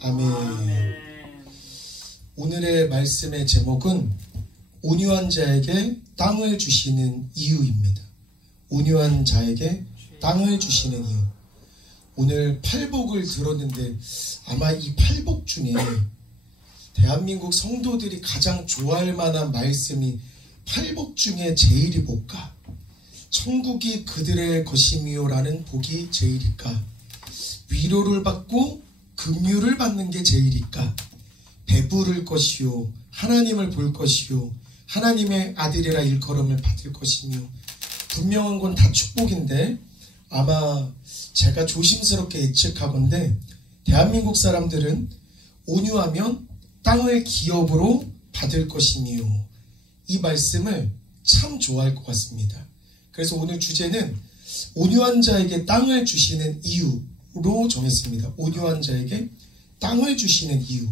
아멘. 오늘의 말씀의 제목은 온유한 자에게 땅을 주시는 이유입니다. 온유한 자에게 땅을 주시는 이유. 오늘 팔복을 들었는데 아마 이 팔복 중에 대한민국 성도들이 가장 좋아할 만한 말씀이 팔복 중에 제일이 뭘까? 천국이 그들의 것이미요 라는 복이 제일일까? 위로를 받고 긍휼을 받는 게 제일일까? 배부를 것이요 하나님을 볼 것이요 하나님의 아들이라 일컬음을 받을 것이며. 분명한 건 다 축복인데 아마 제가 조심스럽게 예측하건대 대한민국 사람들은 온유하면 땅을 기업으로 받을 것이니요, 이 말씀을 참 좋아할 것 같습니다. 그래서 오늘 주제는 온유한 자에게 땅을 주시는 이유로 정했습니다. 온유한 자에게 땅을 주시는 이유.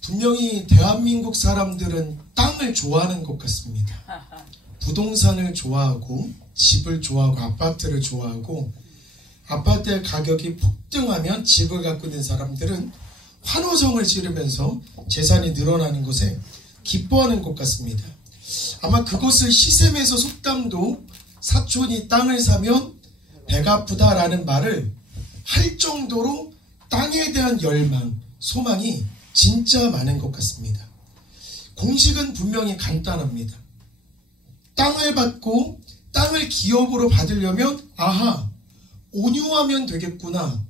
분명히 대한민국 사람들은 땅을 좋아하는 것 같습니다. 부동산을 좋아하고 집을 좋아하고 아파트를 좋아하고, 아파트의 가격이 폭등하면 집을 갖고 있는 사람들은 환호성을 지르면서 재산이 늘어나는 것에 기뻐하는 것 같습니다. 아마 그것을 시샘에서 속담도 사촌이 땅을 사면 배가 아프다라는 말을 할 정도로 땅에 대한 열망, 소망이 진짜 많은 것 같습니다. 공식은 분명히 간단합니다. 땅을 받고 땅을 기업으로 받으려면 온유하면 되겠구나.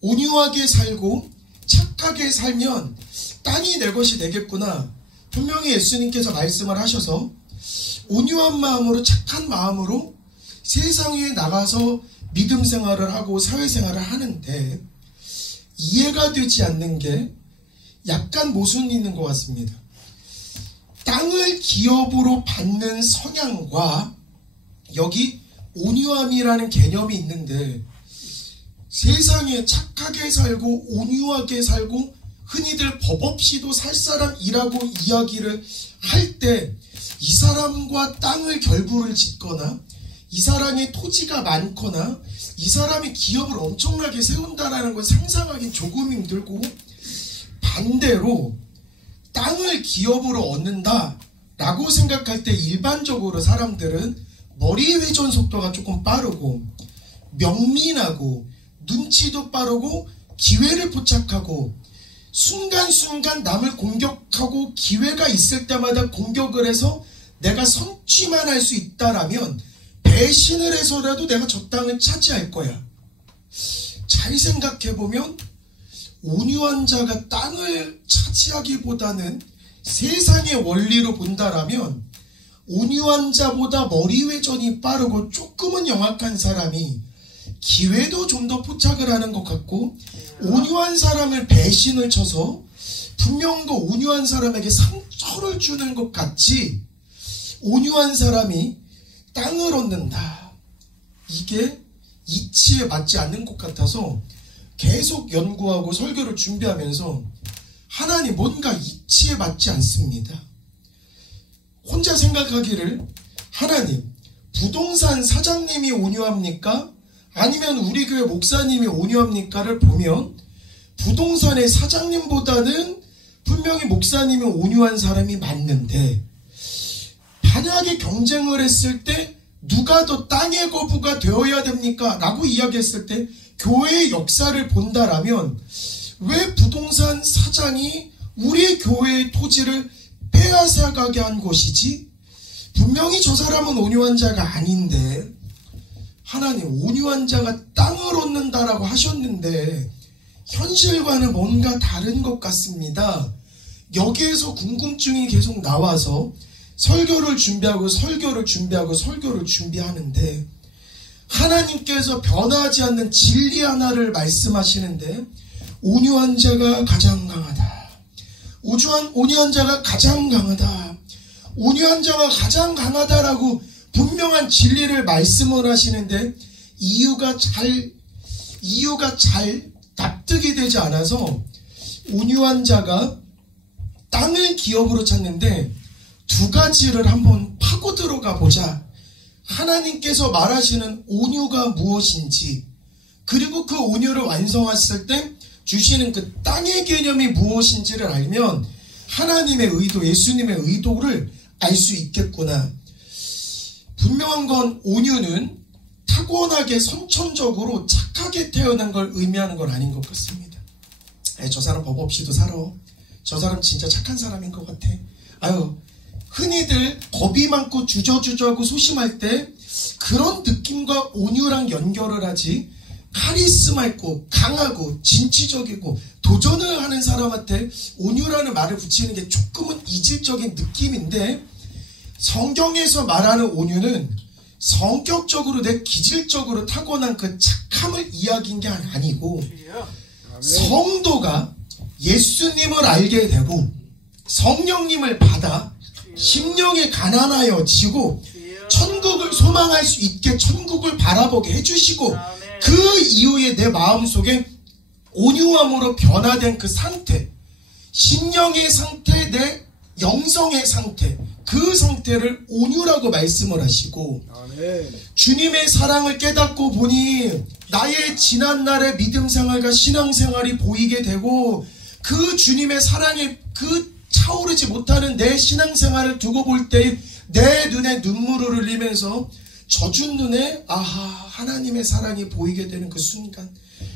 온유하게 살고 착하게 살면 땅이 내 것이 되겠구나. 분명히 예수님께서 말씀을 하셔서 온유한 마음으로 착한 마음으로 세상에 나가서 믿음 생활을 하고 사회생활을 하는데 이해가 되지 않는 게 약간 모순이 있는 것 같습니다. 땅을 기업으로 받는 성향과 여기 온유함이라는 개념이 있는데, 세상에 착하게 살고 온유하게 살고 흔히들 법 없이도 살 사람이라고 이야기를 할 때 이 사람과 땅을 결부를 짓거나 이 사람의 토지가 많거나 이 사람이 기업을 엄청나게 세운다라는 걸 상상하기 조금 힘들고, 반대로 땅을 기업으로 얻는다 라고 생각할 때 일반적으로 사람들은 머리 회전 속도가 조금 빠르고 명민하고 눈치도 빠르고 기회를 포착하고 순간순간 남을 공격하고 기회가 있을 때마다 공격을 해서 내가 선취만 할 수 있다라면 배신을 해서라도 내가 저 땅을 차지할 거야. 잘 생각해보면 온유한 자가 땅을 차지하기보다는 세상의 원리로 본다라면 온유한 자보다 머리 회전이 빠르고 조금은 영악한 사람이 기회도 좀 더 포착을 하는 것 같고, 온유한 사람을 배신을 쳐서 분명 더 온유한 사람에게 상처를 주는 것 같이 온유한 사람이 땅을 얻는다. 이게 이치에 맞지 않는 것 같아서 계속 연구하고 설교를 준비하면서 하나님, 뭔가 이치에 맞지 않습니다. 혼자 생각하기를, 하나님, 부동산 사장님이 온유합니까? 아니면 우리 교회 목사님이 온유합니까를 보면 부동산의 사장님보다는 분명히 목사님이 온유한 사람이 맞는데, 만약에 경쟁을 했을 때 누가 더 땅의 거부가 되어야 됩니까? 라고 이야기했을 때 교회의 역사를 본다라면 왜 부동산 사장이 우리 교회의 토지를 빼앗아가게 한 것이지? 분명히 저 사람은 온유한 자가 아닌데, 하나님, 온유한 자가 땅을 얻는다라고 하셨는데 현실과는 뭔가 다른 것 같습니다. 여기에서 궁금증이 계속 나와서 설교를 준비하는데 하나님께서 변하지 않는 진리 하나를 말씀하시는데, 온유한 자가 가장 강하다. 온유한 자가 가장 강하다. 온유한 자가 가장 강하다라고 분명한 진리를 말씀을 하시는데 이유가 잘 납득이 되지 않아서 온유한 자가 땅을 기업으로 찾는데 두 가지를 한번 파고 들어가 보자. 하나님께서 말하시는 온유가 무엇인지, 그리고 그 온유를 완성했을 때 주시는 그 땅의 개념이 무엇인지를 알면 하나님의 의도, 예수님의 의도를 알 수 있겠구나. 분명한 건 온유는 타고나게 선천적으로 착하게 태어난 걸 의미하는 건 아닌 것 같습니다. 저 사람 법 없이도 살아. 저 사람 진짜 착한 사람인 것 같아. 아유, 흔히들 겁이 많고 주저주저하고 소심할 때 그런 느낌과 온유랑 연결을 하지, 카리스마 있고 강하고 진취적이고 도전을 하는 사람한테 온유라는 말을 붙이는 게 조금은 이질적인 느낌인데, 성경에서 말하는 온유는 성격적으로 내 기질적으로 타고난 그 착함을 이야기한 게 아니고, 성도가 예수님을 알게 되고 성령님을 받아 심령이 가난하여지고 천국을 소망할 수 있게 천국을 바라보게 해주시고, 그 이후에 내 마음속에 온유함으로 변화된 그 상태, 심령의 상태, 내 영성의 상태, 그 상태를 온유라고 말씀을 하시고, 주님의 사랑을 깨닫고 보니 나의 지난날의 믿음 생활과 신앙 생활이 보이게 되고, 그 주님의 사랑에 그 차오르지 못하는 내 신앙 생활을 두고 볼 때 내 눈에 눈물을 흘리면서 젖은 눈에 아하 하나님의 사랑이 보이게 되는 그 순간,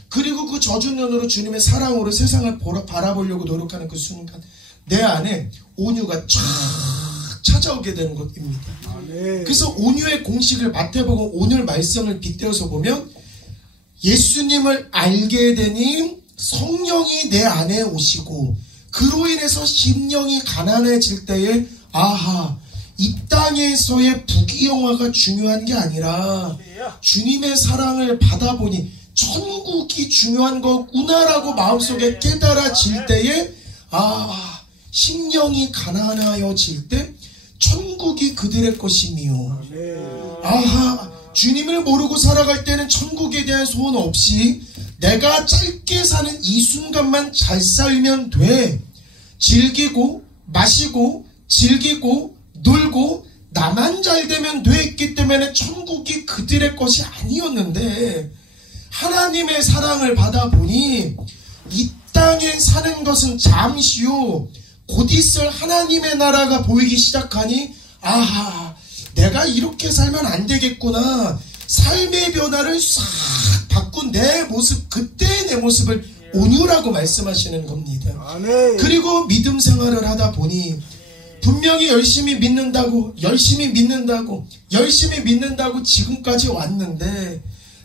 그리고 그 젖은 눈으로 주님의 사랑으로 세상을 바라보려고 노력하는 그 순간, 내 안에 온유가 쫙 찾아오게 되는 것입니다. 그래서 온유의 공식을 마태복음 오늘 말씀을 빗대어서 보면, 예수님을 알게 되니 성령이 내 안에 오시고 그로 인해서 심령이 가난해질 때에 아하, 이 땅에서의 부귀영화가 중요한 게 아니라 주님의 사랑을 받아보니 천국이 중요한 거구나라고 마음속에 깨달아질 때에 아, 심령이 가난하여질 때 천국이 그들의 것이며, 아하, 주님을 모르고 살아갈 때는 천국에 대한 소원 없이 내가 짧게 사는 이 순간만 잘 살면 돼. 즐기고 마시고 즐기고 놀고 나만 잘 되면 돼 했기 때문에 천국이 그들의 것이 아니었는데, 하나님의 사랑을 받아보니 이 땅에 사는 것은 잠시요 곧 있을 하나님의 나라가 보이기 시작하니 아하, 내가 이렇게 살면 안 되겠구나. 삶의 변화를 싹 바꾼 내 모습, 그때의 내 모습을 온유라고 말씀하시는 겁니다. 그리고 믿음 생활을 하다 보니 분명히 열심히 믿는다고 지금까지 왔는데,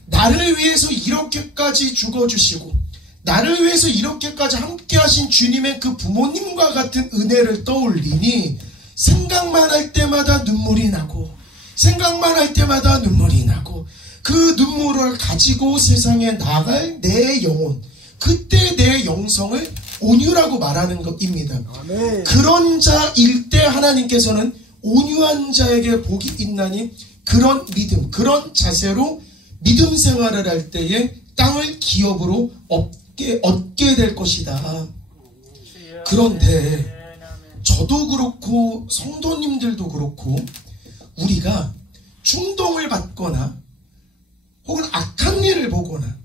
나를 위해서 이렇게까지 죽어주시고 나를 위해서 이렇게까지 함께 하신 주님의 그 부모님과 같은 은혜를 떠올리니 생각만 할 때마다 눈물이 나고 그 눈물을 가지고 세상에 나갈 내 영혼, 그때 내 영성을 온유라고 말하는 것입니다. 그런 자일 때 하나님께서는 온유한 자에게 복이 있나니 그런 믿음, 그런 자세로 믿음 생활을 할 때에 땅을 기업으로 얻게 될 것이다. 그런데 저도 그렇고 성도님들도 그렇고 우리가 충동을 받거나 혹은 악한 일을 보거나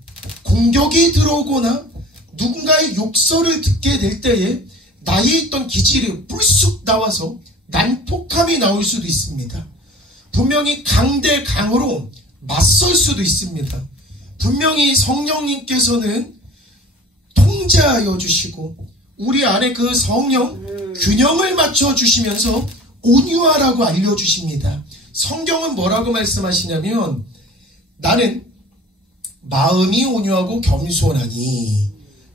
공격이 들어오거나 누군가의 욕설을 듣게 될 때에 나에 있던 기질이 불쑥 나와서 난폭함이 나올 수도 있습니다. 분명히 강대 강으로 맞설 수도 있습니다. 분명히 성령님께서는 통제하여 주시고 우리 안에 그 성령 균형을 맞춰 주시면서 온유하라고 알려주십니다. 성경은 뭐라고 말씀하시냐면, 나는 마음이 온유하고 겸손하니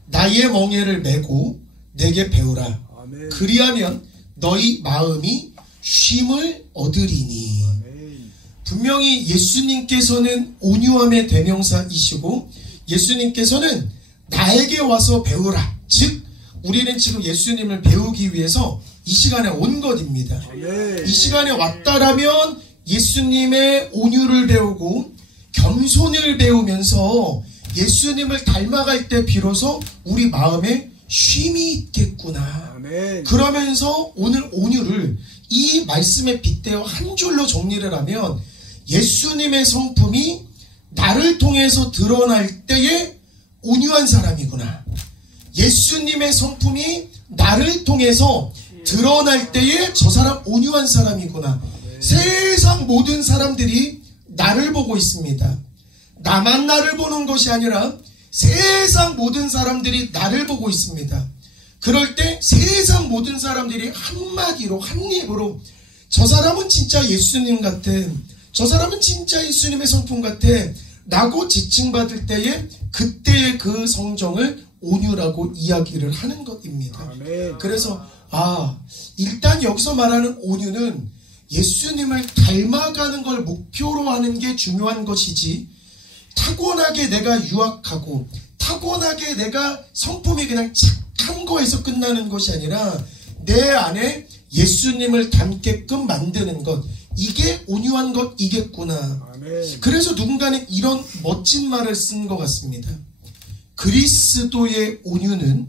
나의 멍에를 메고 내게 배우라. 그리하면 너희 마음이 쉼을 얻으리니. 분명히 예수님께서는 온유함의 대명사이시고 예수님께서는 나에게 와서 배우라. 즉 우리는 지금 예수님을 배우기 위해서 이 시간에 온 것입니다. 이 시간에 왔다라면 예수님의 온유를 배우고 겸손을 배우면서 예수님을 닮아갈 때 비로소 우리 마음에 쉼이 있겠구나. 그러면서 오늘 온유를 이 말씀에 빗대어 한 줄로 정리를 하면, 예수님의 성품이 나를 통해서 드러날 때에 온유한 사람이구나. 예수님의 성품이 나를 통해서 드러날 때에 저 사람 온유한 사람이구나. 세상 모든 사람들이 나를 보고 있습니다. 나만 나를 보는 것이 아니라 세상 모든 사람들이 나를 보고 있습니다. 그럴 때 세상 모든 사람들이 한마디로 한 입으로 저 사람은 진짜 예수님 같아, 저 사람은 진짜 예수님의 성품 같아 라고 지칭받을 때에 그때의 그 성정을 온유라고 이야기를 하는 것입니다. 아멘. 그래서 일단 여기서 말하는 온유는 예수님을 닮아가는 걸 목표로 하는 게 중요한 것이지, 타고나게 내가 유학하고 타고나게 내가 성품이 그냥 착한 거에서 끝나는 것이 아니라 내 안에 예수님을 닮게끔 만드는 것, 이게 온유한 것이겠구나. 아멘. 그래서 누군가는 이런 멋진 말을 쓴 것 같습니다. 그리스도의 온유는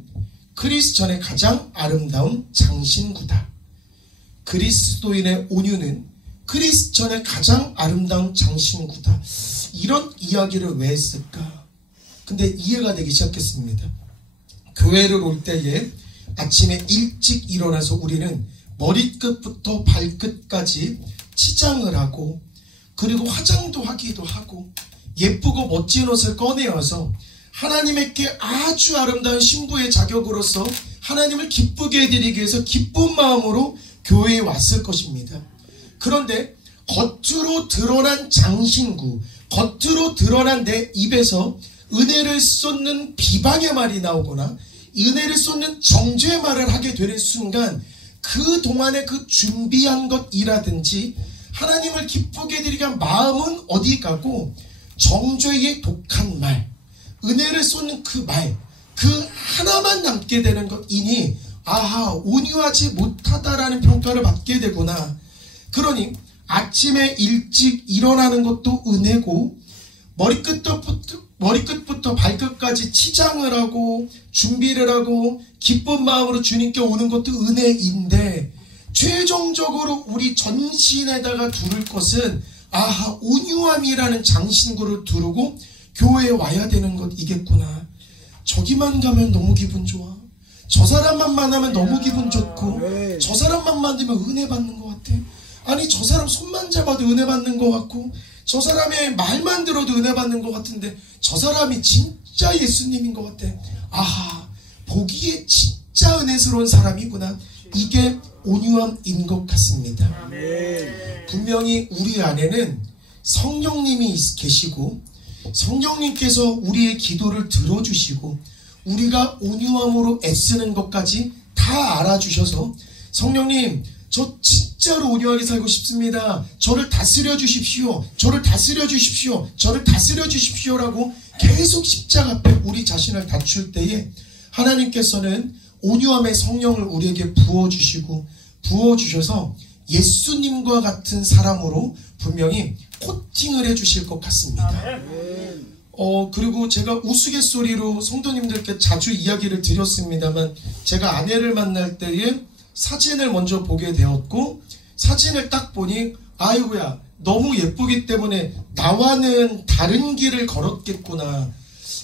크리스천의 가장 아름다운 장신구다. 그리스도인의 온유는 크리스천의 가장 아름다운 장신구다. 이런 이야기를 왜 했을까? 근데 이해가 되기 시작했습니다. 교회를 올 때에 아침에 일찍 일어나서 우리는 머리끝부터 발끝까지 치장을 하고, 그리고 화장도 하기도 하고, 예쁘고 멋진 옷을 꺼내어서 하나님께 아주 아름다운 신부의 자격으로서 하나님을 기쁘게 해드리기 위해서 기쁜 마음으로 교회에 왔을 것입니다. 그런데 겉으로 드러난 장신구, 겉으로 드러난 내 입에서 은혜를 쏟는 비방의 말이 나오거나 은혜를 쏟는 정죄의 말을 하게 되는 순간, 그 동안에 그 준비한 것이라든지 하나님을 기쁘게 해드리기 위한 마음은 어디 가고, 정죄의 독한 말, 은혜를 쏟는 그 말, 그 하나만 남게 되는 것이니 온유하지 못하다라는 평가를 받게 되구나. 그러니 아침에 일찍 일어나는 것도 은혜고, 머리끝부터 발끝까지 치장을 하고 준비를 하고 기쁜 마음으로 주님께 오는 것도 은혜인데, 최종적으로 우리 전신에다가 두를 것은 온유함이라는 장신구를 두르고 교회에 와야 되는 것이겠구나. 저기만 가면 너무 기분 좋아, 저 사람만 만나면 너무 기분 좋고, 저 사람만 만나면 은혜 받는 것 같아. 아니, 저 사람 손만 잡아도 은혜 받는 것 같고, 저 사람의 말만 들어도 은혜 받는 것 같은데, 저 사람이 진짜 예수님인 것 같아. 보기에 진짜 은혜스러운 사람이구나. 이게 온유함인 것 같습니다. 분명히 우리 안에는 성령님이 계시고, 성령님께서 우리의 기도를 들어주시고, 우리가 온유함으로 애쓰는 것까지 다 알아주셔서, 성령님, 저 진짜로 온유하게 살고 싶습니다, 저를 다스려 주십시오, 저를 다스려 주십시오, 저를 다스려 주십시오라고 계속 십자가 앞에 우리 자신을 낮출 때에 하나님께서는 온유함의 성령을 우리에게 부어주셔서 예수님과 같은 사람으로 분명히 코팅을 해주실 것 같습니다. 그리고 제가 우스갯소리로 성도님들께 자주 이야기를 드렸습니다만, 제가 아내를 만날 때에 사진을 먼저 보게 되었고, 사진을 딱 보니 아이고야, 너무 예쁘기 때문에 나와는 다른 길을 걸었겠구나,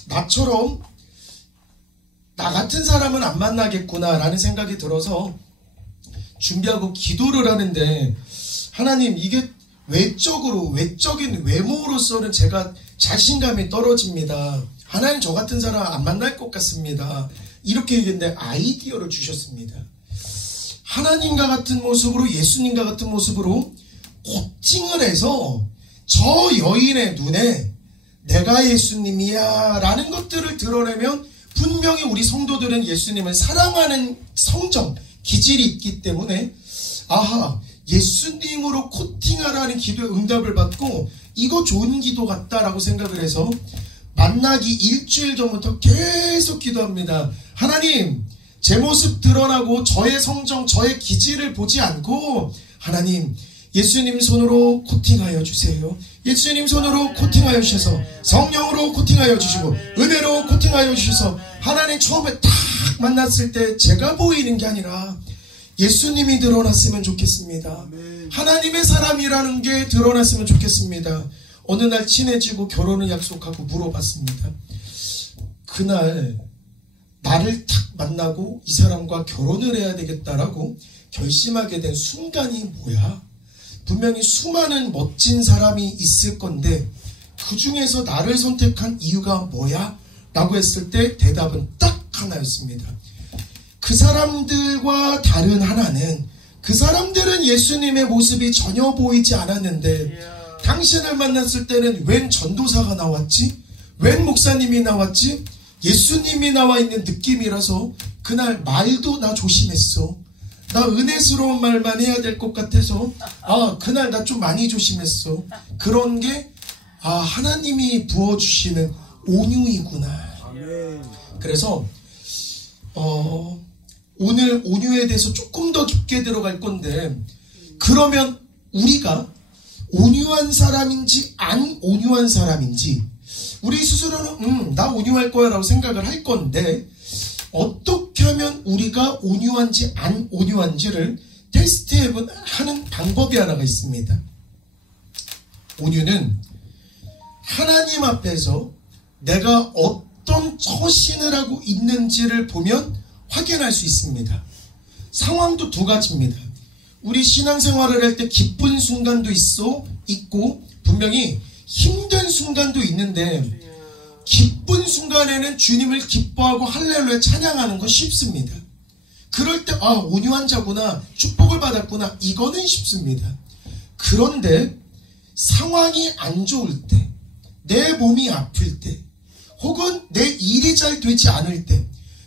나처럼 나 같은 사람은 안 만나겠구나 라는 생각이 들어서 준비하고 기도를 하는데, 하나님, 이게 외적인 외모로서는 제가 자신감이 떨어집니다. 하나님, 저 같은 사람 안 만날 것 같습니다. 이렇게 얘기했는데 아이디어를 주셨습니다. 하나님과 같은 모습으로, 예수님과 같은 모습으로 코팅을 해서 저 여인의 눈에 내가 예수님이야 라는 것들을 드러내면 분명히 우리 성도들은 예수님을 사랑하는 성정, 기질이 있기 때문에 예수님으로 코팅하라는 기도의 응답을 받고, 이거 좋은 기도 같다라고 생각을 해서 만나기 일주일 전부터 계속 기도합니다. 하나님, 제 모습 드러나고 저의 성정, 저의 기질을 보지 않고, 하나님, 예수님 손으로 코팅하여 주세요. 예수님 손으로 코팅하여 주셔서, 성령으로 코팅하여 주시고, 은혜로 코팅하여 주셔서, 하나님 처음에 딱 만났을 때 제가 보이는 게 아니라 예수님이 드러났으면 좋겠습니다. 하나님의 사람이라는 게 드러났으면 좋겠습니다. 어느 날 친해지고 결혼을 약속하고 물어봤습니다. 그날 나를 탁 만나고 이 사람과 결혼을 해야 되겠다라고 결심하게 된 순간이 뭐야? 분명히 수많은 멋진 사람이 있을 건데 그 중에서 나를 선택한 이유가 뭐야? 라고 했을 때 대답은 딱 하나였습니다. 그 사람들과 다른 하나는 그 사람들은 예수님의 모습이 전혀 보이지 않았는데 당신을 만났을 때는 웬 전도사가 나왔지? 웬 목사님이 나왔지? 예수님이 나와 있는 느낌이라서 그날 말도 나 조심했어. 나 은혜스러운 말만 해야 될 것 같아서 그날 나 좀 많이 조심했어. 그런 게 하나님이 부어주시는 온유이구나. 그래서 오늘 온유에 대해서 조금 더 깊게 들어갈 건데, 그러면 우리가 온유한 사람인지 안 온유한 사람인지 우리 스스로는 나 온유할 거야 라고 생각을 할 건데, 어떻게 하면 우리가 온유한지 안 온유한지를 테스트하는 방법이 하나가 있습니다. 온유는 하나님 앞에서 내가 어떤 처신을 하고 있는지를 보면 확인할 수 있습니다. 상황도 두 가지입니다. 우리 신앙생활을 할 때 기쁜 순간도 있고 분명히 힘든 순간도 있는데, 기쁜 순간에는 주님을 기뻐하고 할렐루야 찬양하는 거 쉽습니다. 그럴 때 온유한 자구나, 축복을 받았구나, 이거는 쉽습니다. 그런데 상황이 안 좋을 때, 내 몸이 아플 때, 혹은 내 일이 잘 되지 않을 때,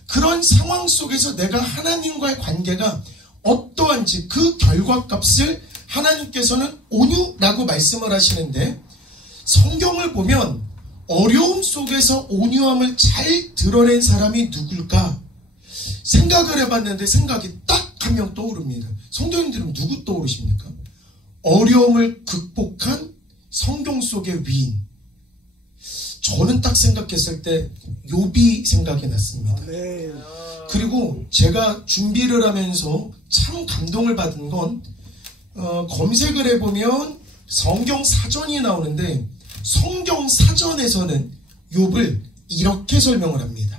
그런 상황 속에서 내가 하나님과의 관계가 어떠한지 그 결과값을 하나님께서는 온유라고 말씀을 하시는데, 성경을 보면 어려움 속에서 온유함을 잘 드러낸 사람이 누굴까 생각을 해봤는데 생각이 딱 한 명 떠오릅니다. 성도님들은 누구 떠오르십니까? 어려움을 극복한 성경 속의 위인. 저는 딱 생각했을 때 욥이 생각이 났습니다. 그리고 제가 준비를 하면서 참 감동을 받은 건 검색을 해보면 성경 사전이 나오는데, 성경 사전에서는 욥을 이렇게 설명을 합니다.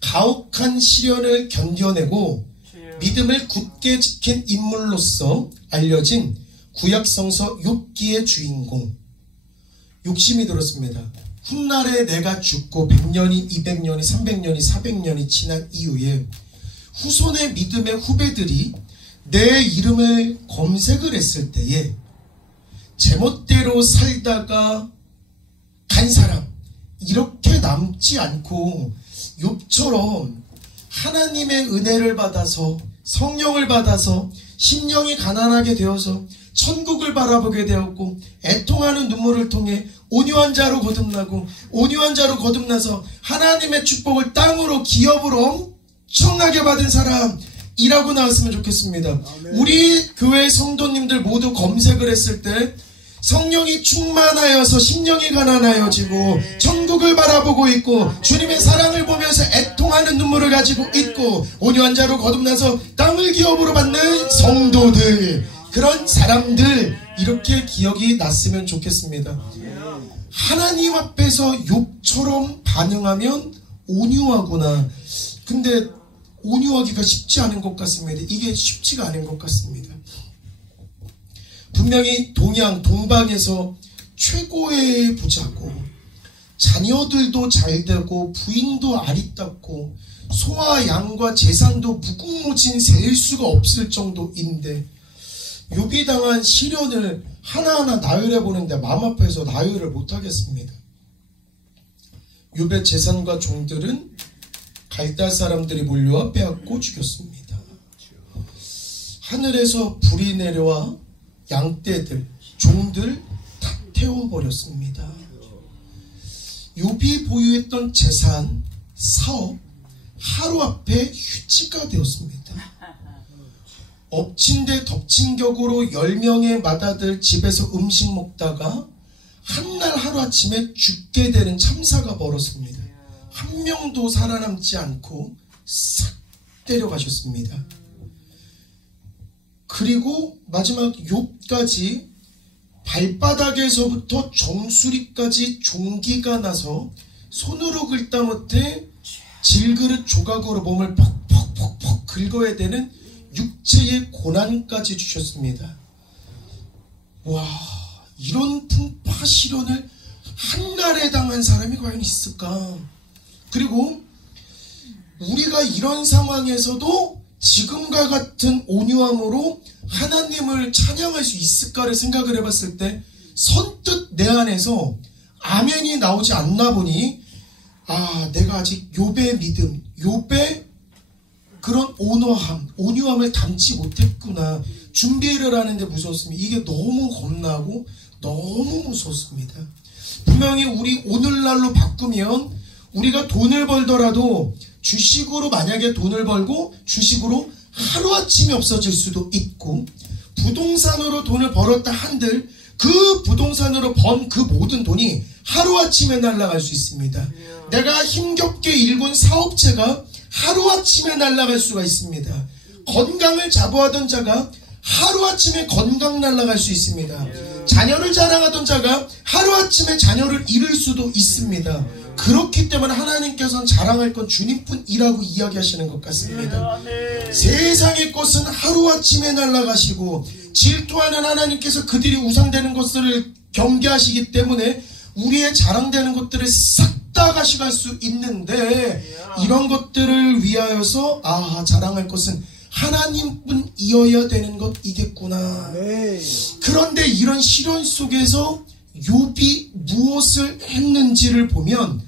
가혹한 시련을 견뎌내고 믿음을 굳게 지킨 인물로서 알려진 구약성서 욥기의 주인공. 욕심이 들었습니다. 훗날에 내가 죽고 100년이 200년이 300년이 400년이 지난 이후에 후손의 믿음의 후배들이 내 이름을 검색을 했을 때에 제멋대로 살다가 간 사람, 이렇게 남지 않고 욥처럼 하나님의 은혜를 받아서 성령을 받아서 심령이 가난하게 되어서 천국을 바라보게 되었고 애통하는 눈물을 통해 온유한 자로 거듭나고 온유한 자로 거듭나서 하나님의 축복을 땅으로 기업으로 엄청나게 받은 사람이라고 나왔으면 좋겠습니다. 아멘. 우리 교회 성도님들 모두 검색을 했을 때 성령이 충만하여서 심령이 가난하여지고 천국을 바라보고 있고 주님의 사랑을 보면서 애통하는 눈물을 가지고 있고 온유한 자로 거듭나서 땅을 기업으로 받는 성도들, 그런 사람들, 이렇게 기억이 났으면 좋겠습니다. 하나님 앞에서 욥처럼 반응하면 온유하구나. 근데 온유하기가 쉽지 않은 것 같습니다. 이게 쉽지가 않은 것 같습니다. 분명히 동방에서 최고의 부자고 자녀들도 잘 되고 부인도 아리따고 소와 양과 재산도 무궁무진 셀 수가 없을 정도인데, 욥이 당한 시련을 하나하나 나열해 보는데 마음 아파서 나열을 못하겠습니다. 욥의 재산과 종들은 갈대 사람들이 몰려와 빼앗고 죽였습니다. 하늘에서 불이 내려와 양떼들, 종들 다 태워버렸습니다. 욥이 보유했던 재산, 사업, 하루앞에 휴지가 되었습니다. 엎친 데 덮친 격으로 10명의 맏아들 집에서 음식 먹다가 한날 하루아침에 죽게 되는 참사가 벌어집니다. 한 명도 살아남지 않고 싹 때려가셨습니다. 그리고 마지막 욥까지 발바닥에서부터 정수리까지 종기가 나서 손으로 긁다 못해 질그릇 조각으로 몸을 퍽퍽퍽퍽 긁어야 되는 육체의 고난까지 주셨습니다. 와, 이런 풍파 시련을 한날에 당한 사람이 과연 있을까? 그리고 우리가 이런 상황에서도 지금과 같은 온유함으로 하나님을 찬양할 수 있을까를 생각을 해봤을 때 선뜻 내 안에서 아멘이 나오지 않나 보니, 내가 아직 욥의 믿음, 욥의 그런 온유함을 담지 못했구나. 준비를 하는데 무서웠습니다. 이게 너무 겁나고 너무 무서웠습니다. 분명히 우리 오늘날로 바꾸면 우리가 돈을 벌더라도 주식으로 만약에 돈을 벌고 주식으로 하루아침에 없어질 수도 있고, 부동산으로 돈을 벌었다 한들 그 부동산으로 번 그 모든 돈이 하루아침에 날아갈 수 있습니다. 내가 힘겹게 일군 사업체가 하루아침에 날아갈 수가 있습니다. 건강을 자부하던 자가 하루아침에 건강 날아갈 수 있습니다. 자녀를 자랑하던 자가 하루아침에 자녀를 잃을 수도 있습니다. 그렇기 때문에 하나님께서는 자랑할 건 주님뿐이라고 이야기하시는 것 같습니다. 세상의 것은 하루아침에 날아가시고 질투하는 하나님께서 그들이 우상되는 것을 경계하시기 때문에 우리의 자랑되는 것들을 싹 다 가져갈 수 있는데, 이런 것들을 위하여서 자랑할 것은 하나님뿐이어야 되는 것이겠구나. 그런데 이런 시련 속에서 욥이 무엇을 했는지를 보면,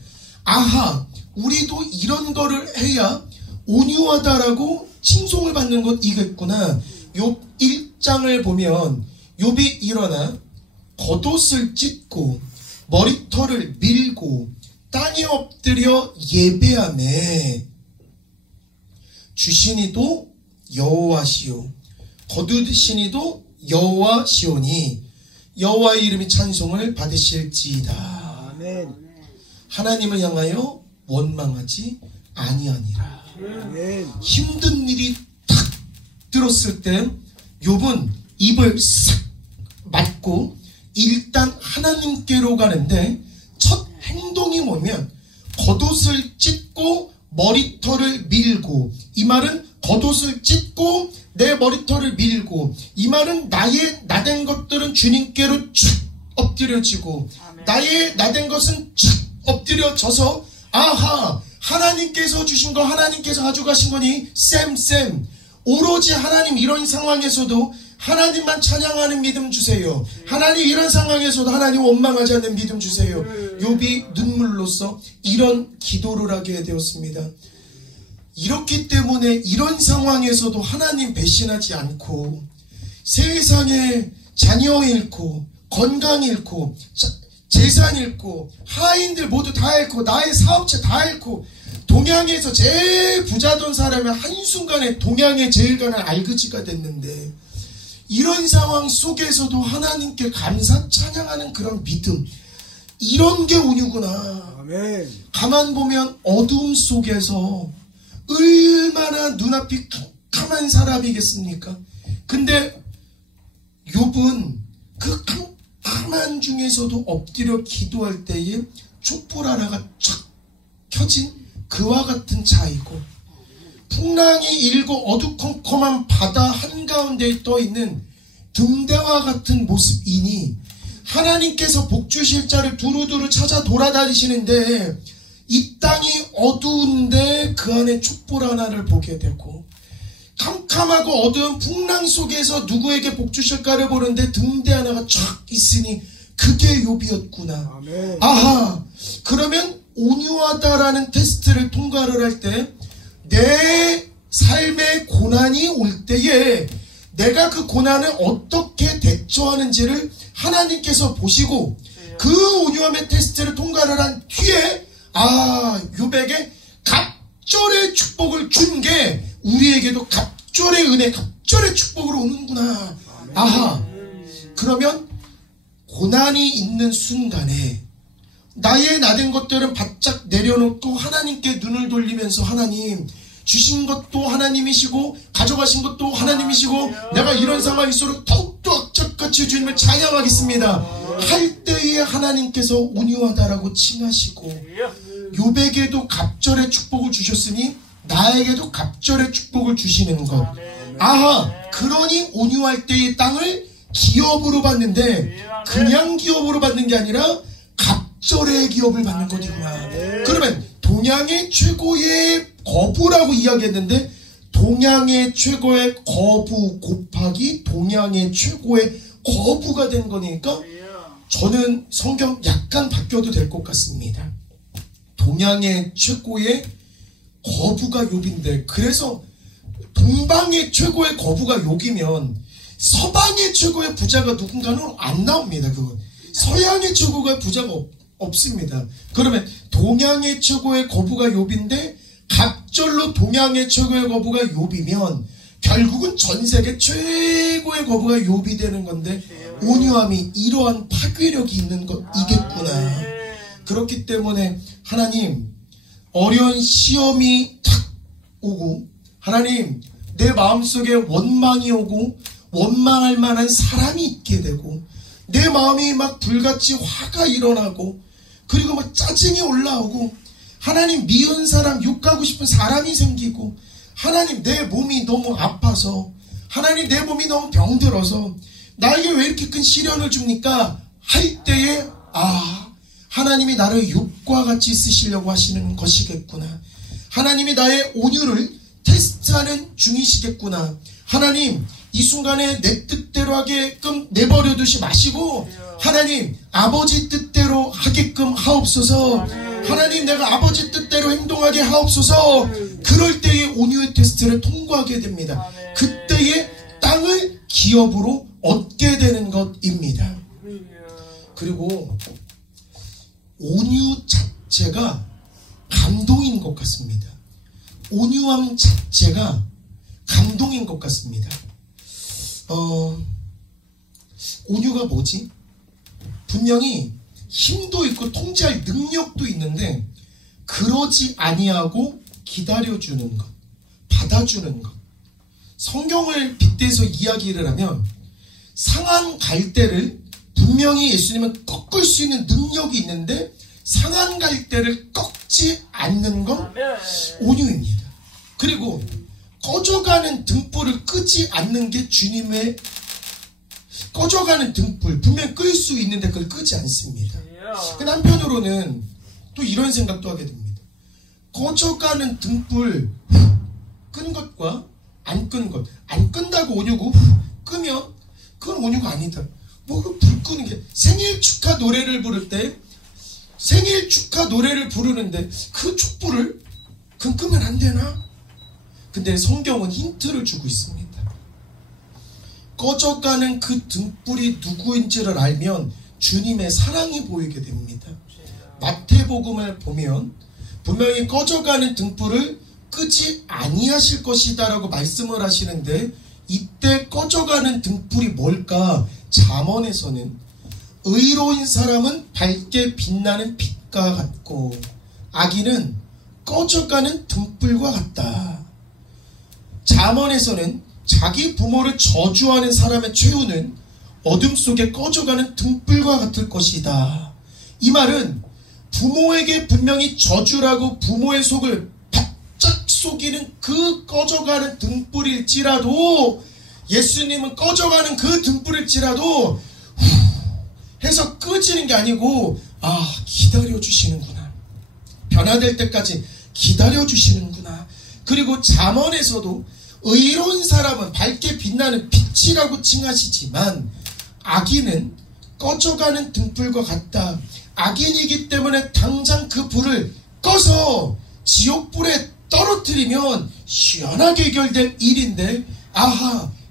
우리도 이런 거를 해야 온유하다라고 칭송을 받는 것이겠구나. 욥 1장을 보면 욥이 일어나 겉옷을 찢고 머리털을 밀고 땅에 엎드려 예배하매 주시니도 여호와시오 거두시니도 여호와시오니 여호와의 이름이 찬송을 받으실지이다. 아멘. 하나님을 향하여 원망하지 아니하니라. 아멘. 힘든 일이 탁 들었을 때 욥은 입을 싹 막고 일단 하나님께로 가는데, 첫 행동이 뭐냐면 겉옷을 찢고 머리털을 밀고, 이 말은 겉옷을 찢고 내 머리털을 밀고, 이 말은 나의 나된 것들은 주님께로 쭉 엎드려지고, 나의 나된 것은 쭉 엎드려져서 하나님께서 주신 거 하나님께서 가져가신 거니 쌤 오로지 하나님, 이런 상황에서도 하나님만 찬양하는 믿음 주세요. 하나님, 이런 상황에서도 하나님 원망하지 않는 믿음 주세요. 욥이 눈물로써 이런 기도를 하게 되었습니다. 이렇기 때문에 이런 상황에서도 하나님 배신하지 않고, 세상에 자녀 잃고 건강 잃고 재산 잃고 하인들 모두 다 잃고 나의 사업체 다 잃고 동양에서 제일 부자던 사람이 한순간에 동양의 제일 가난한 알그지가 됐는데, 이런 상황 속에서도 하나님께 감사 찬양하는 그런 믿음, 이런 게 온유구나. 아멘. 가만 보면 어두움 속에서 얼마나 눈앞이 캄캄한 사람이겠습니까? 근데 욥은 그 캄캄한 중에서도 엎드려 기도할 때에 촛불 하나가 촥 켜진 그와 같은 자이고, 풍랑이 일고 어두컴컴한 바다 한가운데에 떠있는 등대와 같은 모습이니, 하나님께서 복주실 자를 두루두루 찾아 돌아다니시는데 이 땅이 어두운데 그 안에 촛불 하나를 보게 되고, 캄캄하고 어두운 풍랑 속에서 누구에게 복주실까를 보는데 등대 하나가 쫙 있으니 그게 욥이었구나. 아멘. 그러면 온유하다라는 테스트를 통과를 할 때, 내 삶의 고난이 올 때에 내가 그 고난을 어떻게 대처하는지를 하나님께서 보시고, 그 온유함의 테스트를 통과를 한 뒤에 욥에게 갑절의 축복을 준 게 우리에게도 갑절의 은혜, 갑절의 축복으로 오는구나. 그러면 고난이 있는 순간에 나의 나된 것들은 바짝 내려놓고 하나님께 눈을 돌리면서, 하나님 주신 것도 하나님이시고 가져가신 것도 하나님이시고 내가 이런 상황일수록 더욱더 악착같이 주님을 찬양하겠습니다 할 때에 하나님께서 온유하다라고 칭하시고, 욥에게도 갑절의 축복을 주셨으니 나에게도 갑절의 축복을 주시는 것. 아하, 그러니 온유할 때의 땅을 기업으로 받는데 그냥 기업으로 받는 게 아니라 갑절의 기업을 받는 거구나. 그러면 동양의 최고의 거부라고 이야기했는데 동양의 최고의 거부 곱하기 동양의 최고의 거부가 된 거니까 저는 성경 약간 바뀌어도 될 것 같습니다. 동양의 최고의 거부가 욥인데, 그래서 동방의 최고의 거부가 욥이면 서방의 최고의 부자가 누군가는 안 나옵니다. 그건 서양의 최고의 부자가 없습니다. 그러면 동양의 최고의 거부가 욥인데 갑절로 동양의 최고의 거부가 욥이면 결국은 전 세계 최고의 거부가 욥이 되는 건데, 온유함이 이러한 파괴력이 있는 것이겠구나. 그렇기 때문에 하나님, 어려운 시험이 탁 오고, 하나님, 내 마음속에 원망이 오고 원망할 만한 사람이 있게 되고, 내 마음이 막 불같이 화가 일어나고, 그리고 막 짜증이 올라오고, 하나님, 미운 사람, 욕하고 싶은 사람이 생기고, 하나님, 내 몸이 너무 아파서, 하나님, 내 몸이 너무 병들어서 나에게 왜 이렇게 큰 시련을 줍니까? 할 때에 하나님이 나를 욥과 같이 쓰시려고 하시는 것이겠구나. 하나님이 나의 온유를 테스트하는 중이시겠구나. 하나님, 이 순간에 내 뜻대로 하게끔 내버려 두지 마시고 하나님, 아버지 뜻대로 하게끔 하옵소서. 하나님, 내가 아버지 뜻대로 행동하게 하옵소서. 그럴 때에 온유의 테스트를 통과하게 됩니다. 그때에 땅을 기업으로 얻게 되는 것입니다. 그리고 온유 자체가 감동인 것 같습니다. 온유함 자체가 감동인 것 같습니다. 온유가 뭐지? 분명히 힘도 있고 통제할 능력도 있는데 그러지 아니하고 기다려주는 것, 받아주는 것. 성경을 빗대서 이야기를 하면 상한 갈대를 분명히 예수님은 꺾을 수 있는 능력이 있는데 상한 갈대를 꺾지 않는 건 온유입니다. 그리고 꺼져가는 등불을 끄지 않는 게 주님의, 꺼져가는 등불 분명히 끌 수 있는데 그걸 끄지 않습니다. 근데 한편으로는 또 이런 생각도 하게 됩니다. 꺼져가는 등불 끈 것과 안 끈 것, 안 끈다고 온유고 끄면 그건 온유가 아니다. 뭐 그 불 끄는 게, 생일 축하 노래를 부를 때 생일 축하 노래를 부르는데 그 촛불을 끄면 안 되나? 근데 성경은 힌트를 주고 있습니다. 꺼져가는 그 등불이 누구인지를 알면 주님의 사랑이 보이게 됩니다. 마태복음을 보면 분명히 꺼져가는 등불을 끄지 아니하실 것이다 라고 말씀을 하시는데, 이때 꺼져가는 등불이 뭘까? 잠언에서는 의로운 사람은 밝게 빛나는 빛과 같고 악인은 꺼져가는 등불과 같다. 잠언에서는 자기 부모를 저주하는 사람의 최후는 어둠 속에 꺼져가는 등불과 같을 것이다. 이 말은 부모에게 분명히 저주라고 부모의 속을 바짝 속이는 그 꺼져가는 등불일지라도, 예수님은 꺼져가는 그 등불일지라도 해서 끄지는 게 아니고 기다려주시는구나. 변화될 때까지 기다려주시는구나. 그리고 잠언에서도 의로운 사람은 밝게 빛나는 빛이라고 칭하시지만 악인은 꺼져가는 등불과 같다. 악인이기 때문에 당장 그 불을 꺼서 지옥불에 떨어뜨리면 시원하게 해결될 일인데,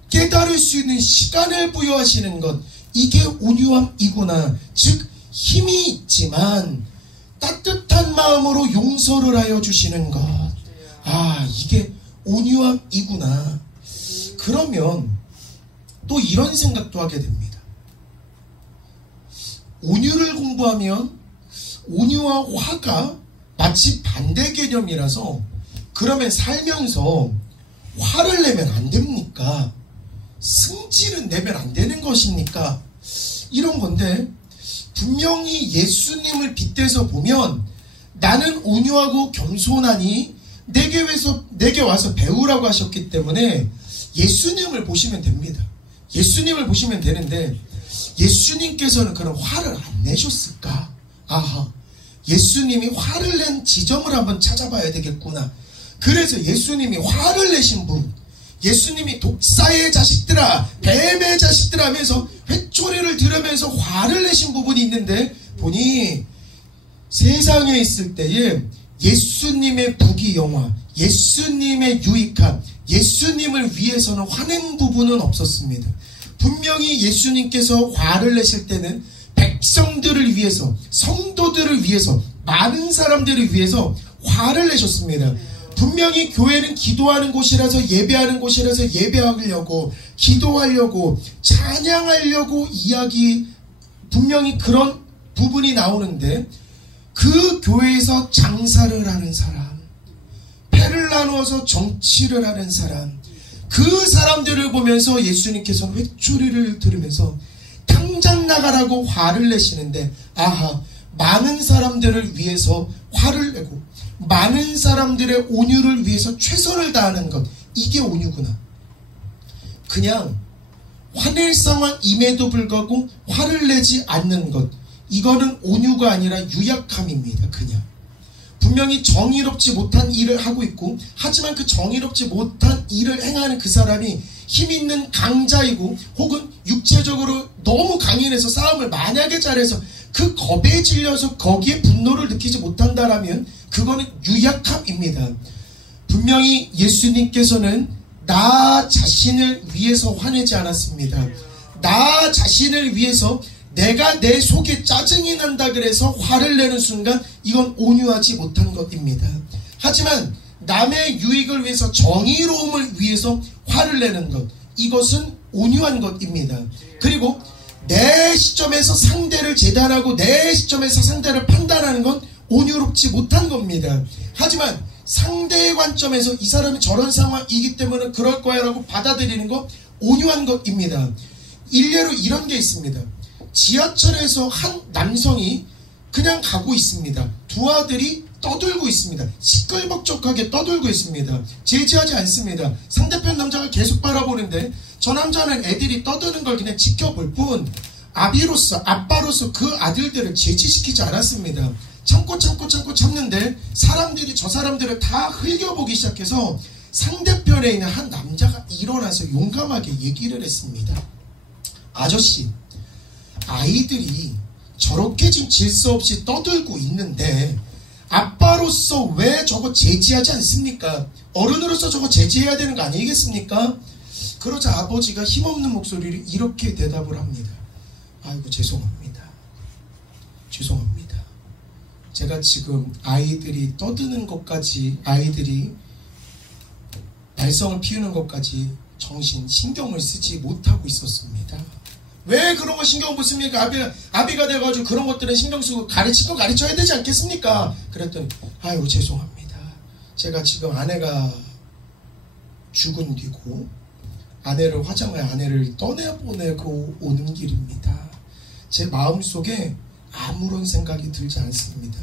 깨달을 수 있는 시간을 부여하시는 것, 이게 온유함이구나. 즉 힘이 있지만 따뜻한 마음으로 용서를 하여 주시는 것, 이게 온유함이구나. 그러면 또 이런 생각도 하게 됩니다. 온유를 공부하면 온유와 화가 마치 반대 개념이라서, 그러면 살면서 화를 내면 안 됩니까? 승질은 내면 안 되는 것입니까? 이런 건데, 분명히 예수님을 빗대서 보면 나는 온유하고 겸손하니 내게 와서 배우라고 하셨기 때문에 예수님을 보시면 됩니다. 예수님을 보시면 되는데 예수님께서는 그런 화를 안 내셨을까? 아하, 예수님이 화를 낸 지점을 한번 찾아봐야 되겠구나. 그래서 예수님이 화를 내신 분, 예수님이 독사의 자식들아, 뱀의 자식들아 하면서 회초리를 들으면서 화를 내신 부분이 있는데, 보니 세상에 있을 때에 예수님의 부귀영화, 예수님의 유익함, 예수님을 위해서는 화낸 부분은 없었습니다. 분명히 예수님께서 화를 내실 때는 백성들을 위해서, 성도들을 위해서, 많은 사람들을 위해서 화를 내셨습니다. 분명히 교회는 기도하는 곳이라서, 예배하는 곳이라서 예배하려고, 기도하려고, 찬양하려고 분명히 그런 부분이 나오는데, 그 교회에서 장사를 하는 사람, 패를 나누어서 정치를 하는 사람, 그 사람들을 보면서 예수님께서는 회초리를 들으면서 당장 나가라고 화를 내시는데, 아하, 많은 사람들을 위해서 화를 내고 많은 사람들의 온유를 위해서 최선을 다하는 것, 이게 온유구나. 그냥 화낼 상황임에도 불구하고 화를 내지 않는 것, 이거는 온유가 아니라 유약함입니다. 그냥 분명히 정의롭지 못한 일을 하고 있고, 하지만 그 정의롭지 못한 일을 행하는 그 사람이 힘있는 강자이고 혹은 육체적으로 너무 강인해서 싸움을 만약에 잘해서 그 겁에 질려서 거기에 분노를 느끼지 못한다라면 그거는 유약함입니다. 분명히 예수님께서는 나 자신을 위해서 화내지 않았습니다. 나 자신을 위해서 내가 내 속에 짜증이 난다 그래서 화를 내는 순간 이건 온유하지 못한 것입니다. 하지만 남의 유익을 위해서, 정의로움을 위해서 화를 내는 것, 이것은 온유한 것입니다. 그리고 내 시점에서 상대를 재단하고 내 시점에서 상대를 판단하는 건 온유롭지 못한 겁니다. 하지만 상대의 관점에서 이 사람이 저런 상황이기 때문에 그럴 거야 라고 받아들이는 건 온유한 것입니다. 일례로 이런 게 있습니다. 지하철에서 한 남성이 그냥 가고 있습니다. 두 아들이 떠들고 있습니다. 시끌벅적하게 떠들고 있습니다. 제지하지 않습니다. 상대편 남자가 계속 바라보는데 저 남자는 애들이 떠드는 걸 그냥 지켜볼 뿐 아빠로서 그 아들들을 제지시키지 않았습니다. 참고 참는데 사람들이 저 사람들을 다 흘겨보기 시작해서 상대편에 있는 한 남자가 일어나서 용감하게 얘기를 했습니다. 아저씨, 아이들이 저렇게 지금 질서 없이 떠들고 있는데 아빠로서 왜 저거 제지하지 않습니까? 어른으로서 저거 제지해야 되는 거 아니겠습니까? 그러자 아버지가 힘없는 목소리로 이렇게 대답을 합니다. 아이고, 죄송합니다. 제가 지금 아이들이 떠드는 것까지, 아이들이 발성을 피우는 것까지 신경을 쓰지 못하고 있었습니다. 왜 그런 거 신경 못 씁니까? 아비가 돼가지고 그런 것들은 신경 쓰고 가르쳐야 되지 않겠습니까? 그랬더니 아이고, 죄송합니다. 제가 지금 아내가 죽은 뒤고 화장할 아내를 떠내보내고 오는 길입니다. 제 마음속에 아무런 생각이 들지 않습니다.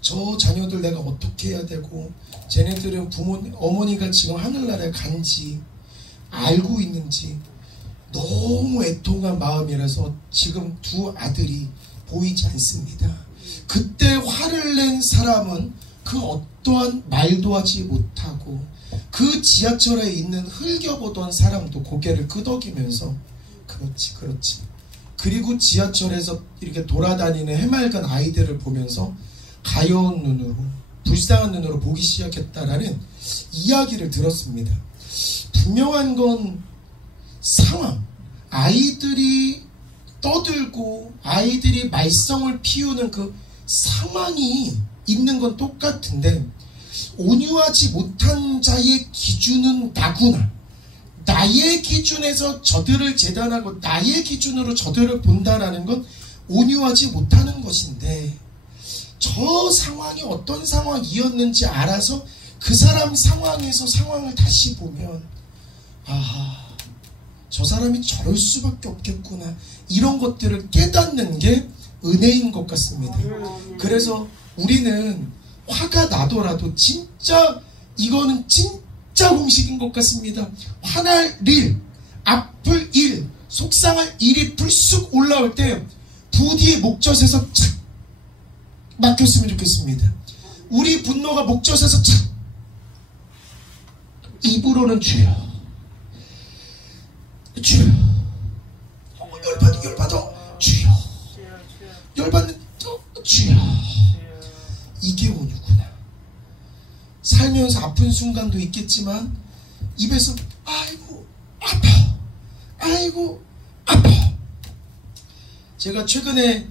저 자녀들 내가 어떻게 해야 되고, 쟤네들은 어머니가 지금 하늘나라에 간지 알고 있는지 너무 애통한 마음이라서 지금 두 아들이 보이지 않습니다. 그때 화를 낸 사람은 그 어떠한 말도 하지 못하고 그 지하철에 있는 흘겨보던 사람도 고개를 끄덕이면서 그렇지. 그리고 지하철에서 이렇게 돌아다니는 해맑은 아이들을 보면서 가여운 눈으로, 불쌍한 눈으로 보기 시작했다라는 이야기를 들었습니다. 분명한 건 상황, 아이들이 떠들고 아이들이 말썽을 피우는 그 상황이 있는 건 똑같은데, 온유하지 못한 자의 기준은 나구나, 나의 기준에서 저들을 재단하고 나의 기준으로 저들을 본다라는 건 온유하지 못하는 것인데, 저 상황이 어떤 상황이었는지 알아서 그 사람 상황에서 상황을 다시 보면, 아하, 저 사람이 저럴 수밖에 없겠구나, 이런 것들을 깨닫는 게 은혜인 것 같습니다. 그래서 우리는 화가 나더라도 진짜 이거는 진짜 공식인 것 같습니다. 화날 일, 아플 일, 속상할 일이 불쑥 올라올 때 부디의 목젖에서 착 막혔으면 좋겠습니다. 우리 분노가 목젖에서 착, 입으로는 주여, 주여, 열받아, 주여, 열받는 주여. 이게 온유구나. 살면서 아픈 순간도 있겠지만 입에서 아이고 아파, 아이고 아파. 제가 최근에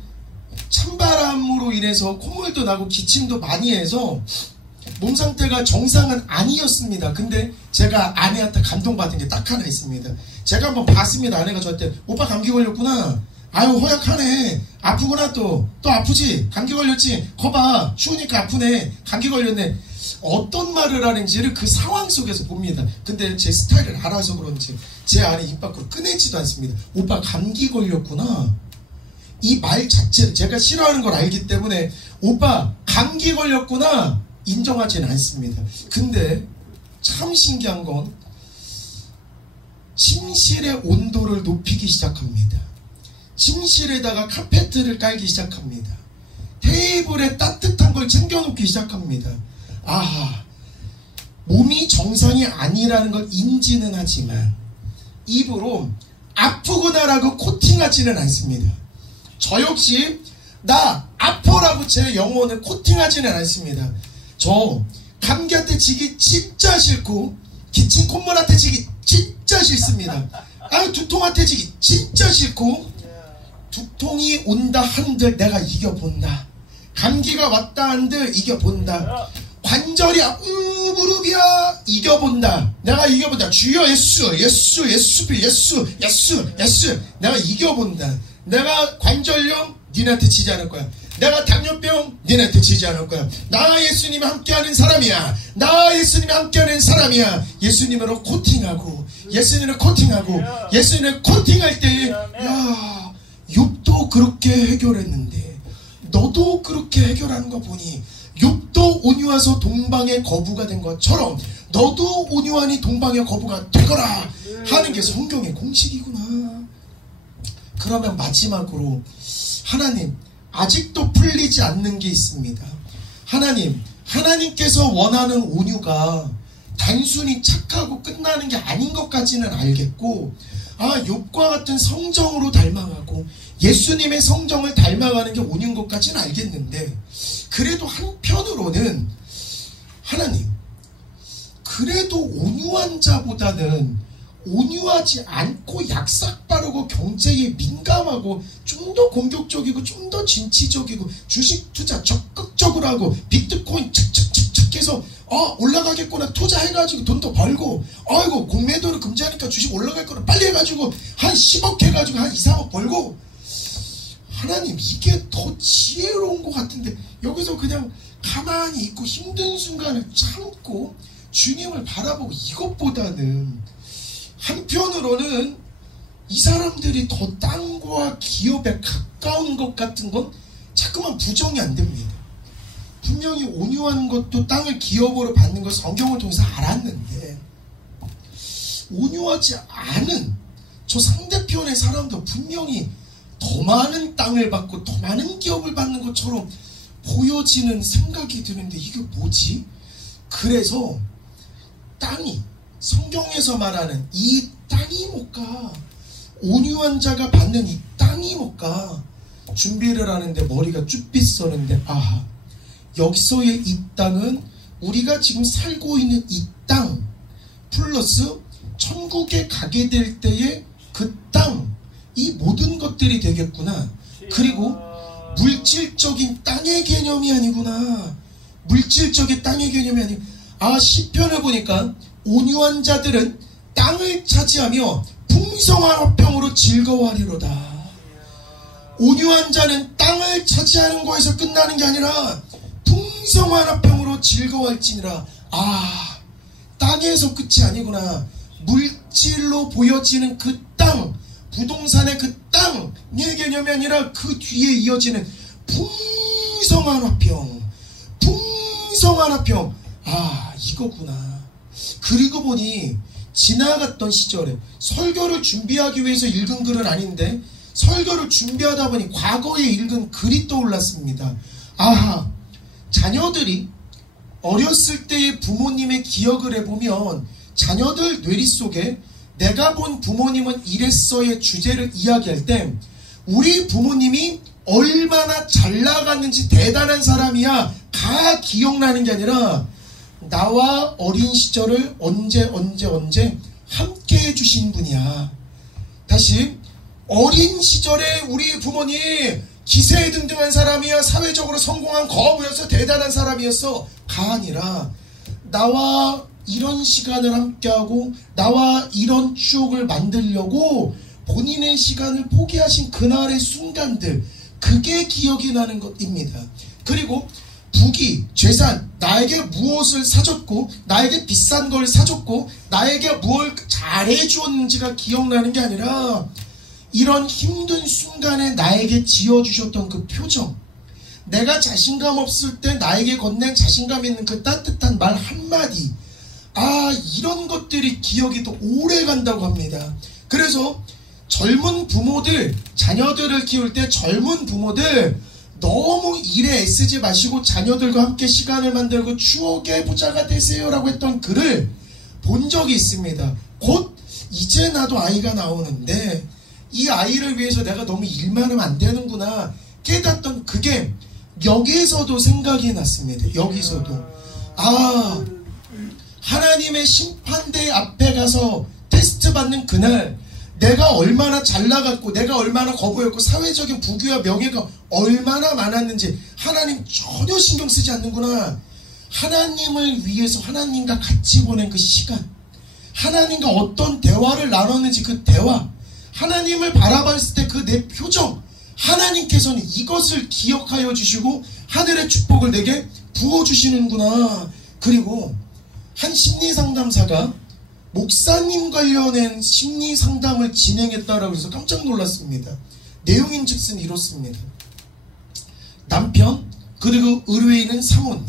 찬바람으로 인해서 콧물도 나고 기침도 많이 해서 몸 상태가 정상은 아니었습니다. 근데 제가 아내한테 감동받은 게 딱 하나 있습니다. 제가 한번 봤습니다. 아내가 저한테 오빠 감기 걸렸구나. 아유 허약하네. 아프구나. 또 아프지. 감기 걸렸지. 거봐 추우니까 아프네. 감기 걸렸네. 어떤 말을 하는지를 그 상황 속에서 봅니다. 근데 제 스타일을 알아서 그런지 제 아내 입 밖으로 꺼내지도 않습니다. 오빠 감기 걸렸구나. 이 말 자체를 제가 싫어하는 걸 알기 때문에 오빠 감기 걸렸구나 인정하지는 않습니다. 근데 참 신기한 건 침실의 온도를 높이기 시작합니다. 침실에다가 카페트를 깔기 시작합니다. 테이블에 따뜻한 걸 챙겨놓기 시작합니다. 아하, 몸이 정상이 아니라는 걸 인지는 하지만 입으로 아프구나라고 코팅하지는 않습니다. 저 역시 나 아파라고 제 영혼을 코팅하지는 않습니다. 저 감기한테 지기 진짜 싫고 기침 콧물한테 지기 진짜 싫습니다. 아유 두통한테 지기 진짜 싫고 두통이 온다 한들 내가 이겨본다. 감기가 왔다 한들 이겨본다. 관절이 무릎이야 이겨본다. 내가 이겨본다. 주여 예수 예수 예수 예수 예수 예수 내가 이겨본다. 내가 관절염 니네한테 지지 않을 거야. 내가 당뇨병 니네한테 지지 않을 거야. 나 예수님이 함께하는 사람이야. 나 예수님이 함께하는 사람이야. 예수님으로 코팅하고 예수님을 코팅하고 예수님을 코팅할 때 야 욥도 그렇게 해결했는데 너도 그렇게 해결하는 거 보니 욥도 온유와서 동방의 거부가 된 것처럼 너도 온유하니 동방의 거부가 되거라 하는 게 성경의 공식이구나. 그러면 마지막으로 하나님 아직도 풀리지 않는 게 있습니다. 하나님께서 원하는 온유가 단순히 착하고 끝나는 게 아닌 것까지는 알겠고 욥과 같은 성정으로 닮아가고 예수님의 성정을 닮아가는 게 온유인 것까지는 알겠는데 그래도 한편으로는 하나님 그래도 온유한 자보다는 온유하지 않고 약삭 빠르고 경제에 민감하고 좀 더 공격적이고 좀 더 진취적이고 주식 투자 적극적으로 하고 비트코인 착착착착 해서 올라가겠구나 투자해가지고 돈 더 벌고 아이고 공매도를 금지하니까 주식 올라갈 거를 빨리 해가지고 한 10억 해가지고 한 2, 3억 벌고 하나님 이게 더 지혜로운 것 같은데 여기서 그냥 가만히 있고 힘든 순간을 참고 주님을 바라보고 이것보다는 한편으로는 이 사람들이 더 땅과 기업에 가까운 것 같은 건 자꾸만 부정이 안 됩니다. 분명히 온유한 것도 땅을 기업으로 받는 걸 성경을 통해서 알았는데 온유하지 않은 저 상대편의 사람도 분명히 더 많은 땅을 받고 더 많은 기업을 받는 것처럼 보여지는 생각이 드는데 이게 뭐지? 그래서 땅이 성경에서 말하는 이 땅이 뭘까? 온유한 자가 받는 이 땅이 뭘까? 준비를 하는데 머리가 쭈삣 서는데 아하 여기서의 이 땅은 우리가 지금 살고 있는 이 땅 플러스 천국에 가게 될 때의 그 땅 이 모든 것들이 되겠구나. 그리고 물질적인 땅의 개념이 아니구나. 물질적인 땅의 개념이 아니고 시편을 보니까 온유한 자들은 땅을 차지하며 풍성한 화평으로 즐거워하리로다. 온유한 자는 땅을 차지하는 거에서 끝나는 게 아니라 풍성한 화평으로 즐거워할지니라. 땅에서 끝이 아니구나. 물질로 보여지는 그 땅, 부동산의 그 땅의 개념이 아니라 그 뒤에 이어지는 풍성한 화평, 풍성한 화평, 이거구나. 그리고 보니 지나갔던 시절에 설교를 준비하기 위해서 읽은 글은 아닌데 설교를 준비하다 보니 과거에 읽은 글이 떠올랐습니다. 자녀들이 어렸을 때의 부모님의 기억을 해보면 자녀들 뇌리 속에 내가 본 부모님은 이랬어의 주제를 이야기할 때 우리 부모님이 얼마나 잘 나갔는지 대단한 사람이야 가 기억나는 게 아니라 나와 어린 시절을 언제 함께 해주신 분이야. 다시, 어린 시절에 우리 부모님 기세등등한 사람이야, 사회적으로 성공한 거부였어, 대단한 사람이었어 가 아니라 나와 이런 시간을 함께하고 나와 이런 추억을 만들려고 본인의 시간을 포기하신 그날의 순간들, 그게 기억이 나는 것입니다. 그리고 부귀, 재산, 나에게 무엇을 사줬고 나에게 비싼 걸 사줬고 나에게 무엇을 잘해주었는지가 기억나는 게 아니라 이런 힘든 순간에 나에게 지어주셨던 그 표정, 내가 자신감 없을 때 나에게 건넨 자신감 있는 그 따뜻한 말 한마디, 이런 것들이 기억이 더 오래 간다고 합니다. 그래서 젊은 부모들, 자녀들을 키울 때 젊은 부모들 너무 일에 애쓰지 마시고 자녀들과 함께 시간을 만들고 추억의 부자가 되세요 라고 했던 글을 본 적이 있습니다. 곧 이제 나도 아이가 나오는데 이 아이를 위해서 내가 너무 일만 하면 안 되는구나 깨닫던 그게 여기서도 생각이 났습니다. 여기서도 하나님의 심판대 앞에 가서 테스트 받는 그날 내가 얼마나 잘 나갔고 내가 얼마나 거부했고 사회적인 부귀와 명예가 얼마나 많았는지 하나님 전혀 신경 쓰지 않는구나. 하나님을 위해서 하나님과 같이 보낸 그 시간, 하나님과 어떤 대화를 나눴는지 그 대화, 하나님을 바라봤을 때 그 내 표정, 하나님께서는 이것을 기억하여 주시고 하늘의 축복을 내게 부어주시는구나. 그리고 한 심리상담사가 목사님 관련된 심리상담을 진행했다라고 해서 깜짝 놀랐습니다. 내용인즉슨 이렇습니다. 남편 그리고 의뢰인은 사모님.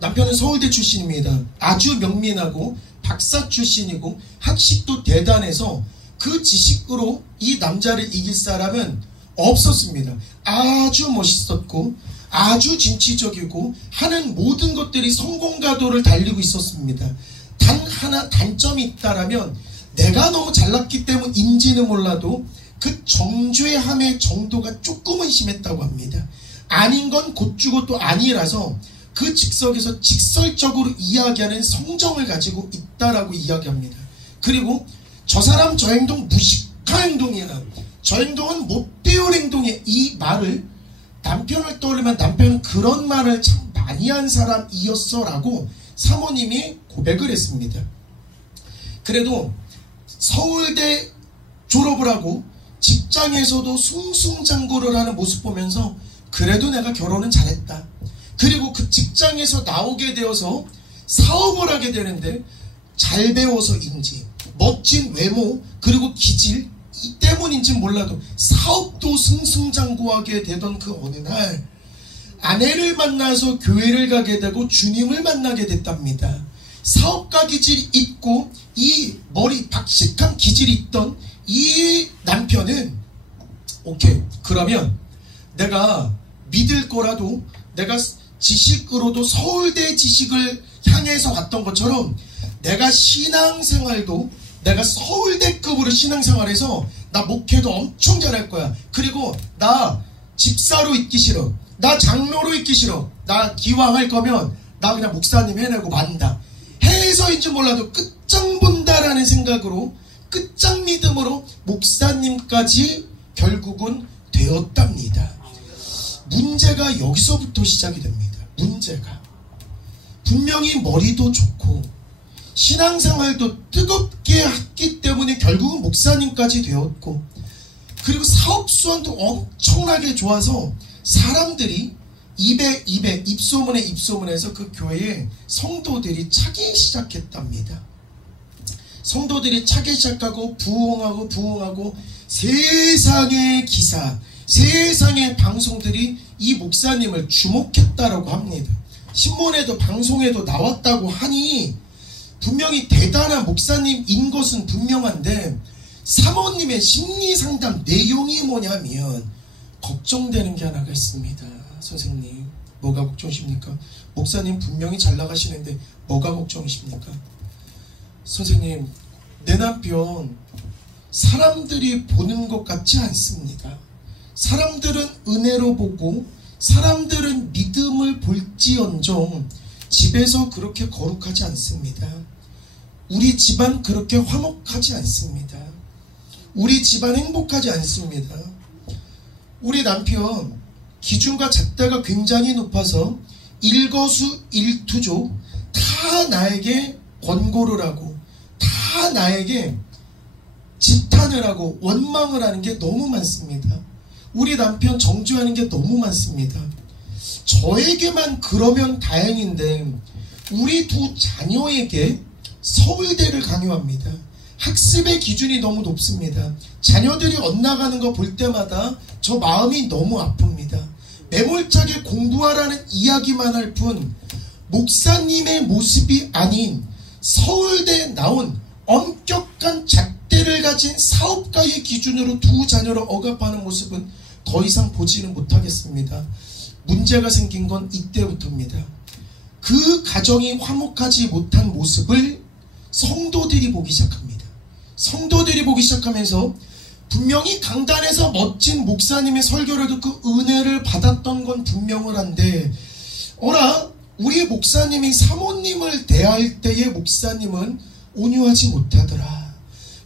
남편은 서울대 출신입니다. 아주 명민하고 박사 출신이고 학식도 대단해서 그 지식으로 이 남자를 이길 사람은 없었습니다. 아주 멋있었고 아주 진취적이고 하는 모든 것들이 성공가도를 달리고 있었습니다. 단 하나 단점이 있다라면 내가 너무 잘났기 때문인지는 몰라도 그 정죄함의 정도가 조금은 심했다고 합니다. 아닌 건 곧주고 또 아니라서 그 즉석에서 직설적으로 이야기하는 성정을 가지고 있다라고 이야기합니다. 그리고 저 사람 저 행동 무식한 행동이야, 저 행동은 못 배운 행동이야, 이 말을 남편을 떠올리면 남편은 그런 말을 참 많이 한 사람이었어 라고 사모님이 고백을 했습니다. 그래도 서울대 졸업을 하고 직장에서도 승승장구를 하는 모습 보면서 그래도 내가 결혼은 잘했다. 그리고 그 직장에서 나오게 되어서 사업을 하게 되는데 잘 배워서인지 멋진 외모 그리고 기질 이 때문인지 몰라도 사업도 승승장구하게 되던 그 어느 날 아내를 만나서 교회를 가게 되고 주님을 만나게 됐답니다. 사업가 기질이 있고 이 머리 박식한 기질이 있던 이 남편은 오케이, 그러면 내가 믿을 거라도 내가 지식으로도 서울대 지식을 향해서 갔던 것처럼 내가 신앙생활도 내가 서울대급으로 신앙생활해서 나 목회도 엄청 잘할 거야. 그리고 나 집사로 있기 싫어, 나 장로로 있기 싫어, 나 기왕 할 거면 나 그냥 목사님 해내고 만다 해서인지 몰라도 끝장 본다라는 생각으로 끝장 믿음으로 목사님까지 결국은 되었답니다. 문제가 여기서부터 시작이 됩니다. 문제가 분명히 머리도 좋고 신앙생활도 뜨겁게 했기 때문에 결국은 목사님까지 되었고 그리고 사업수완도 엄청나게 좋아서 사람들이 입에 입소문에서 그 교회에 성도들이 차기 시작했답니다. 성도들이 차기 시작하고 부흥하고 세상의 기사, 세상의 방송들이 이 목사님을 주목했다라고 합니다. 신문에도 방송에도 나왔다고 하니 분명히 대단한 목사님인 것은 분명한데, 사모님의 심리상담 내용이 뭐냐면 걱정되는 게 하나가 있습니다. 선생님, 뭐가 걱정이십니까? 목사님 분명히 잘 나가시는데 뭐가 걱정이십니까? 선생님, 내 남편 사람들이 보는 것 같지 않습니다. 사람들은 은혜로 보고 사람들은 믿음을 볼지언정 집에서 그렇게 거룩하지 않습니다. 우리 집안 그렇게 화목하지 않습니다. 우리 집안 행복하지 않습니다. 우리 남편 기준과 잣대가 굉장히 높아서 일거수일투족 다 나에게 권고를 하고 다 나에게 지탄을 하고 원망을 하는 게 너무 많습니다. 우리 남편 정죄하는 게 너무 많습니다. 저에게만 그러면 다행인데 우리 두 자녀에게 서울대를 강요합니다. 학습의 기준이 너무 높습니다. 자녀들이 엇나가는 거 볼 때마다 저 마음이 너무 아픕니다. 매몰차게 공부하라는 이야기만 할 뿐 목사님의 모습이 아닌 서울대에 나온 엄격한 잣대를 가진 사업가의 기준으로 두 자녀를 억압하는 모습은 더 이상 보지는 못하겠습니다. 문제가 생긴 건 이때부터입니다. 그 가정이 화목하지 못한 모습을 성도들이 보기 시작합니다. 성도들이 보기 시작하면서 분명히 강단에서 멋진 목사님의 설교를 듣고 은혜를 받았던 건 분명한데, 어라 우리 목사님이 사모님을 대할 때의 목사님은 온유하지 못하더라.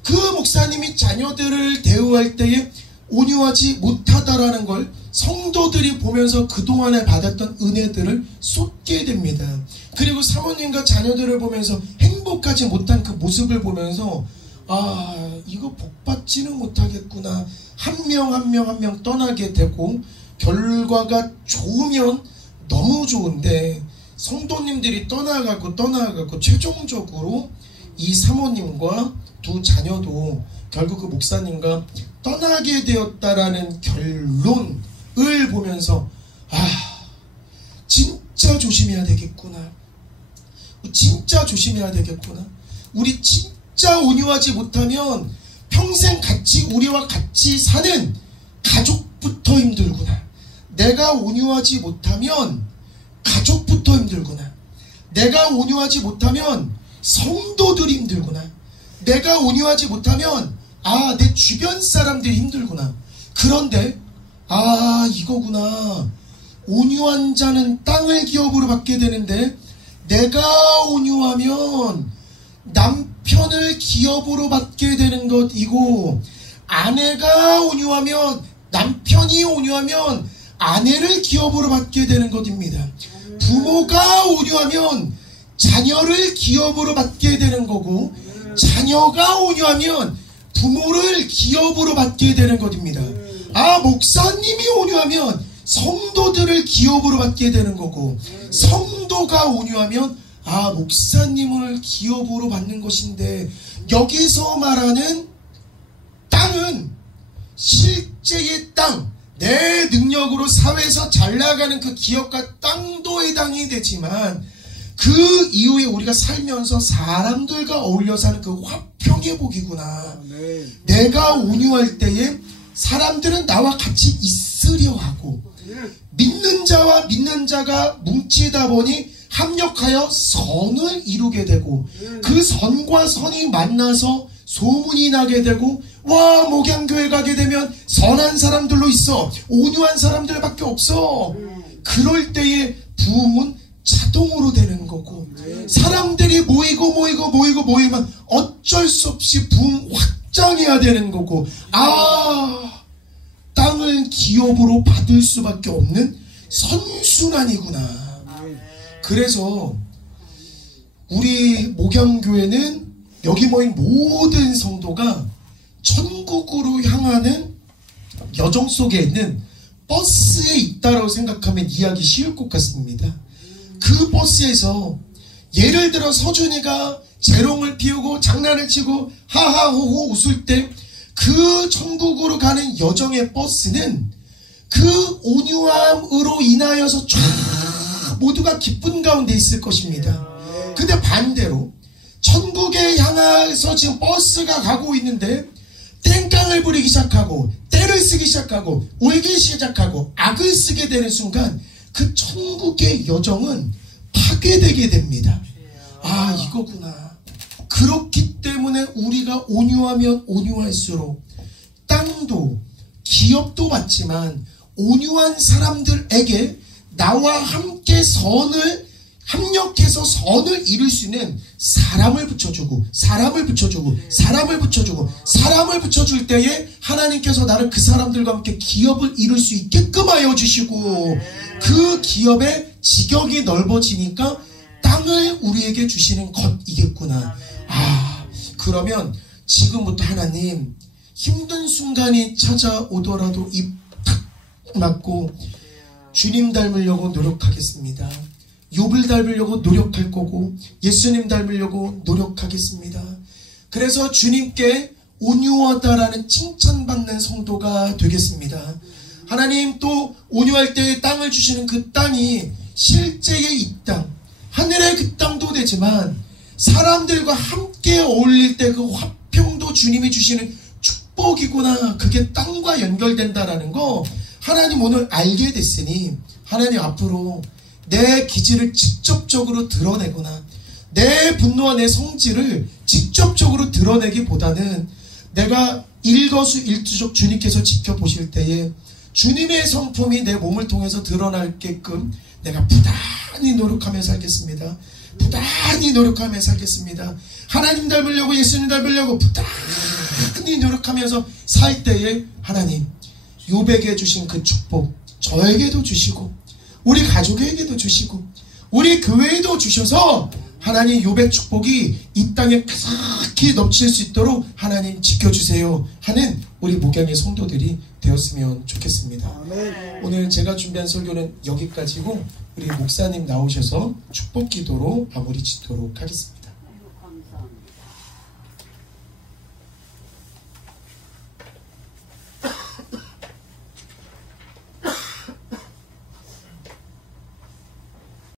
그 목사님이 자녀들을 대우할 때에 온유하지 못하다라는 걸 성도들이 보면서 그동안에 받았던 은혜들을 쏟게 됩니다. 그리고 사모님과 자녀들을 보면서 행복하지 못한 그 모습을 보면서 이거 복받지는 못하겠구나. 한 명 떠나게 되고, 결과가 좋으면 너무 좋은데 성도님들이 떠나가고 최종적으로 이 사모님과 두 자녀도 결국 그 목사님과 떠나게 되었다라는 결론을 보면서 진짜 조심해야 되겠구나. 진짜 조심해야 되겠구나. 우리 진짜 온유하지 못하면 평생 우리와 같이 사는 가족부터 힘들구나. 내가 온유하지 못하면 가족부터 힘들구나. 내가 온유하지 못하면 성도들이 힘들구나. 내가 온유하지 못하면 내 주변 사람들이 힘들구나. 그런데 이거구나. 온유한 자는 땅을 기업으로 받게 되는데, 내가 온유하면 남편을 기업으로 받게 되는 것이고, 아내가 온유하면 남편이 온유하면 아내를 기업으로 받게 되는 것입니다. 부모가 온유하면 자녀를 기업으로 받게 되는 거고, 자녀가 온유하면 부모를 기업으로 받게 되는 것입니다. 목사님이 온유하면 성도들을 기업으로 받게 되는 거고, 성도가 온유하면 목사님을 기업으로 받는 것인데, 여기서 말하는 땅은 실제의 땅, 내 능력으로 사회에서 잘 나가는 그 기업과 땅도 해당이 되지만, 그 이후에 우리가 살면서 사람들과 어울려 사는 그 화평의 복이구나. 내가 온유할 때에 사람들은 나와 같이 있으려 하고, 믿는 자와 믿는 자가 뭉치다 보니 합력하여 선을 이루게 되고, 그 선과 선이 만나서 소문이 나게 되고, 목양교회 가게 되면 선한 사람들로 있어. 온유한 사람들밖에 없어. 그럴 때에 부흥은 자동으로 되는 거고, 사람들이 모이면 어쩔 수 없이 부흥 확장해야 되는 거고, 땅을 기업으로 받을 수밖에 없는 선순환이구나. 그래서 우리 목양교회는 여기 모인 모든 성도가 천국으로 향하는 여정 속에 있는 버스에 있다라고 생각하면 이해하기 쉬울 것 같습니다. 그 버스에서 예를 들어 서준이가 재롱을 피우고 장난을 치고 하하호호 웃을 때, 그 천국으로 가는 여정의 버스는 그 온유함으로 인하여서 쫙 모두가 기쁜 가운데 있을 것입니다. 근데 반대로 천국에 향해서 지금 버스가 가고 있는데 땡깡을 부리기 시작하고 때를 쓰기 시작하고 울기 시작하고 악을 쓰게 되는 순간 그 천국의 여정은 파괴되게 됩니다. 아, 이거구나. 그렇기 때문에 우리가 온유하면 온유할수록 땅도 기업도 받지만 온유한 사람들에게 나와 함께 합력해서 선을 이룰 수 있는 사람을 붙여주고 사람을 붙여줄 때에 하나님께서 나를 그 사람들과 함께 기업을 이룰 수 있게끔 하여 주시고 그 기업의 지경이 넓어지니까 땅을 우리에게 주시는 것이겠구나. 아, 그러면 지금부터 하나님 힘든 순간이 찾아오더라도 입 탁 막고 주님 닮으려고 노력하겠습니다. 욥을 닮으려고 노력할 거고 예수님 닮으려고 노력하겠습니다. 그래서 주님께 온유하다라는 칭찬받는 성도가 되겠습니다. 하나님 또 온유할 때 땅을 주시는 그 땅이 실제의 이 땅, 하늘의 그 땅도 되지만 사람들과 함께 어울릴 때 그 화평도 주님이 주시는 축복이구나. 그게 땅과 연결된다라는 거 하나님 오늘 알게 됐으니 하나님 앞으로 내 기질을 직접적으로 드러내거나 내 분노와 내 성질을 직접적으로 드러내기보다는 내가 일거수일투족 주님께서 지켜보실 때에 주님의 성품이 내 몸을 통해서 드러나게끔 내가 부단히 노력하며 살겠습니다. 부단히 노력하며 살겠습니다. 하나님 닮으려고 예수님 닮으려고 부단히 노력하면서 살 때에 하나님 욥에게 주신 그 축복 저에게도 주시고 우리 가족에게도 주시고 우리 교회에도 주셔서 하나님 욥의 축복이 이 땅에 가득히 넘칠 수 있도록 하나님 지켜주세요 하는 우리 목양의 성도들이 되었으면 좋겠습니다. 아멘. 오늘 제가 준비한 설교는 여기까지고 우리 목사님 나오셔서 축복 기도로 마무리 짓도록 하겠습니다.